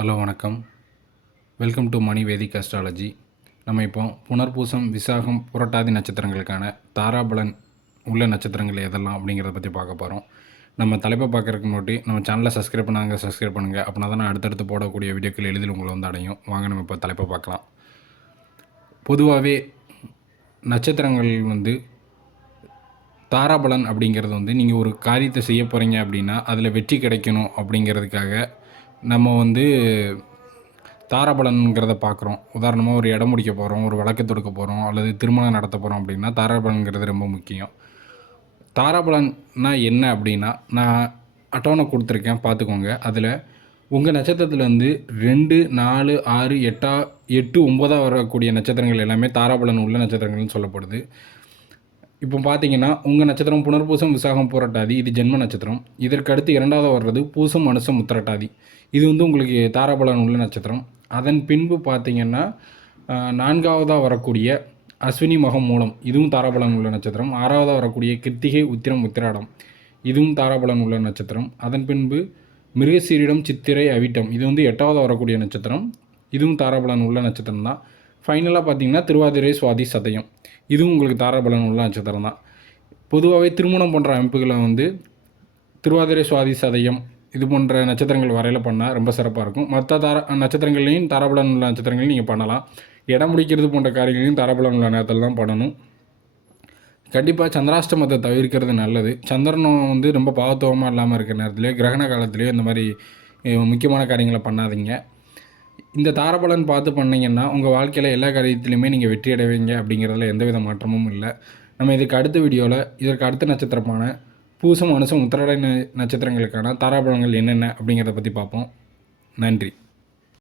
Hello வணக்கம். Welcome to Mani Vedic astrology. நம்ம இப்போ புனர்பூசம், விசாகம், புரட்டாதி நட்சத்திரங்களுக்கான தாராபலன் உள்ள நட்சத்திரங்கள் எதெல்லாம் அப்படிங்கிறத பற்றி பார்க்க போகிறோம். நம்ம தலைப்பை பார்க்குறதுக்கு முன்னாடி நம்ம சேனலை சப்ஸ்கிரைப் பண்ணாங்க சப்ஸ்கிரைப் பண்ணுங்கள். அப்படின்னா தான் அடுத்தடுத்து போடக்கூடிய வீடியோக்கள் எளிதில் உங்களை வந்து அடையும். வாங்க நம்ம இப்போ தலைப்பை பார்க்கலாம். பொதுவாகவே நட்சத்திரங்கள் வந்து தாராபலன் அப்படிங்கிறது வந்து நீங்கள் ஒரு காரியத்தை செய்ய போகிறீங்க அப்படின்னா அதில் வெற்றி கிடைக்கணும் அப்படிங்கிறதுக்காக நம்ம வந்து தாராபலன்கிறத பார்க்குறோம். உதாரணமாக ஒரு இடம் முடிக்க போகிறோம், ஒரு வழக்கு தொடுக்க போகிறோம், அல்லது திருமணம் நடத்த போகிறோம் அப்படின்னா தாராபலன்கிறது ரொம்ப முக்கியம். தாராபலன்னா என்ன அப்படின்னா, நான் அட்டவணை கொடுத்துருக்கேன் பார்த்துக்கோங்க. அதில் உங்கள் நட்சத்திரத்தில் வந்து 2, 4, 6, 8, 9 வரக்கூடிய நட்சத்திரங்கள் எல்லாமே தாராபலன் உள்ள நட்சத்திரங்கள்னு சொல்லப்படுது. இப்போ பார்த்தீங்கன்னா உங்கள் நட்சத்திரம் புனர்பூசம், விசாகம், புரட்டாதி, இது ஜென்ம நட்சத்திரம். இதற்கு அடுத்து 2வது வர்றது பூசம், அனுசம், உத்திரட்டாதி. இது வந்து உங்களுக்கு தாராபலன் உள்ள நட்சத்திரம். அதன் பின்பு பார்த்தீங்கன்னா 4வதாக வரக்கூடிய அஸ்வினி, மகம், மூலம், இதுவும் தாராபலன் உள்ள நட்சத்திரம். 6வதாக வரக்கூடிய கிருத்திகை, உத்திரம், உத்திராடம், இதுவும் தாராபலன் உள்ள நட்சத்திரம். அதன் பின்பு மிருகசீரிடம், சித்திரை, அவிட்டம், இது வந்து 8வதாக வரக்கூடிய நட்சத்திரம். இதுவும் தாராபலன் உள்ள நட்சத்திரம் தான். ஃபைனலாக பார்த்தீங்கன்னா திருவாதிரை, சுவாதி, சதயம், இதுவும் உங்களுக்கு தாராபலன் உள்ள நட்சத்திரம் தான். பொதுவாகவே திருமணம் போன்ற அமைப்புகளை வந்து திருவாதிரை, சுவாதி, சதயம் இது போன்ற நட்சத்திரங்கள் வரையில் பண்ணால் ரொம்ப சிறப்பாக இருக்கும். மற்ற நட்சத்திரங்கள்லையும் தாராபலன் உள்ள நட்சத்திரங்களையும் நீங்கள் பண்ணலாம். இடம் முடிக்கிறது போன்ற காரியங்களையும் தாராபலன் உள்ள நேரத்தில் தான் பண்ணணும். கண்டிப்பாக சந்திராஷ்டமத்தை தவிர்க்கிறது நல்லது. சந்திரனும் வந்து ரொம்ப பாவத்துவமாக இல்லாமல் இருக்கிற நேரத்துலேயே, கிரகண காலத்துலேயே இந்த மாதிரி முக்கியமான காரியங்களை பண்ணாதீங்க. இந்த தாராபலன் பார்த்து பண்ணிங்கன்னா உங்கள் வாழ்க்கையில் எல்லா காரியத்திலையுமே நீங்கள் வெற்றி அடைவீங்க அப்படிங்கிறதுல எந்தவித மாற்றமும் இல்லை. நம்ம இதுக்கு அடுத்த வீடியோவில் இதற்கு அடுத்த நட்சத்திரமான பூசம், அனுசம், உத்திராட நட்சத்திரங்களுக்கான தாராபலன்கள் என்னென்ன அப்படிங்கிறத பற்றி பார்ப்போம். நன்றி.